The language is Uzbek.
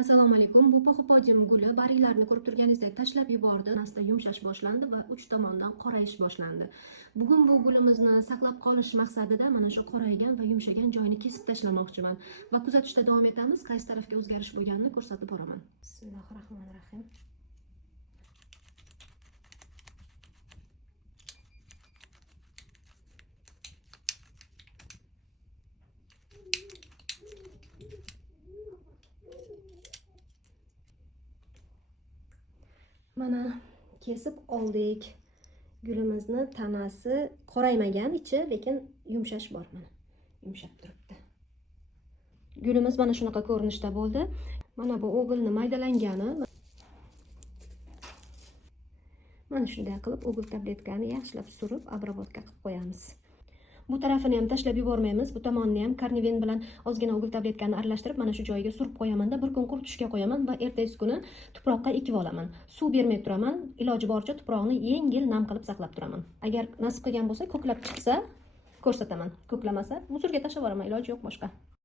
Assalomu alaykum. Bu poxopodium guli barglarini ko'rib turganingizdek tashlab yubordi. Asta yumshash boshlandi va uch tomondan qorayish boshlandi. Bugun bu gulimizni saqlab qolish maqsadida mana shu qoraygan va yumshagan joyini kesib tashlamoqchiman va kuzatishda davom etamiz. Qaysi tarafga o'zgarish bo'lganini ko'rsatib boraman. Bismillahirrohmanirrohim. Mana kesib oldik. Gulimizni tanasi qoraymagan ichi, lekin yumshash bor mana. Yumshab turibdi. Gulimiz mana shunaqa ko'rinishda bo'ldi. Mana bu o'g'ilni maydalangani. Mana shunday qilib o'g'il tabletkani yaxshilab surib, obработка qilib qo'yamiz. Bu tarafini ham tashlab yubormaymiz. Bu tomonni ham karniven bilan ozgina o'g'il tabletkani aralashtirib, mana shu joyiga surib qo'yaman-da, bir kun quritishga qo'yaman va ertasi kuni tuproqqa ekib olaman. Suv bermay turaman. Iloji boricha tuproqni yengil nam qilib saqlab turaman. Agar nasib qilgan bo'lsa, ko'klab chiqsa ko'rsataman. Ko'klamasa, musorga tashlab yuboraman. Iloji yo'q boshqa.